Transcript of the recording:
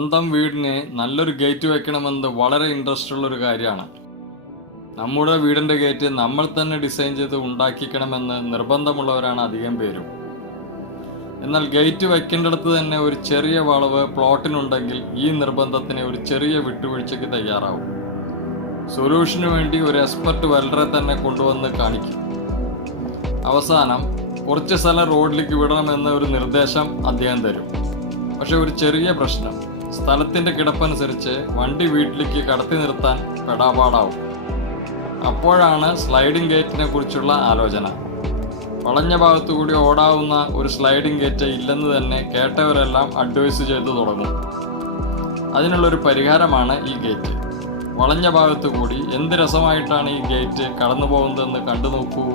സ്വന്തം വീടിന് നല്ലൊരു ഗേറ്റ് വെക്കണമെന്നത് വളരെ ഇൻട്രസ്റ്റ് ഉള്ളൊരു കാര്യമാണ്. നമ്മുടെ വീടിൻ്റെ ഗേറ്റ് നമ്മൾ തന്നെ ഡിസൈൻ ചെയ്ത് ഉണ്ടാക്കിക്കണമെന്ന് നിർബന്ധമുള്ളവരാണ് അധികം പേരും. എന്നാൽ ഗേറ്റ് വയ്ക്കേണ്ടിടത്ത് തന്നെ ഒരു ചെറിയ വളവ് പ്ലോട്ടിനുണ്ടെങ്കിൽ ഈ നിർബന്ധത്തിന് ഒരു ചെറിയ വിട്ടുവീഴ്ചയ്ക്ക് തയ്യാറാവും. സൊല്യൂഷന് വേണ്ടി ഒരു എക്സ്പെർട്ട് വെൽഡറെ തന്നെ കൊണ്ടുവന്ന് കാണിക്കും. അവസാനം കുറച്ച് സ്ഥലം റോഡിലേക്ക് വിടണമെന്ന ഒരു നിർദ്ദേശം അദ്ദേഹം തരും. പക്ഷെ ഒരു ചെറിയ പ്രശ്നം, സ്ഥലത്തിൻ്റെ കിടപ്പനുസരിച്ച് വണ്ടി വീട്ടിലേക്ക് കടത്തി നിർത്താൻ പെടാപാടാവും. അപ്പോഴാണ് സ്ലൈഡിംഗ് ഗേറ്റിനെ കുറിച്ചുള്ള ആലോചന. വളഞ്ഞ ഭാഗത്തുകൂടി ഓടാവുന്ന ഒരു സ്ലൈഡിംഗ് ഗേറ്റ് ഇല്ലെന്ന് തന്നെ കേട്ടവരെല്ലാം അഡ്വൈസ് ചെയ്തു തുടങ്ങും. അതിനുള്ളൊരു പരിഹാരമാണ് ഈ ഗേറ്റ്. വളഞ്ഞ ഭാഗത്തുകൂടി എന്ത് രസമായിട്ടാണ് ഈ ഗേറ്റ് കടന്നു പോകുന്നതെന്ന് കണ്ടു നോക്കൂ.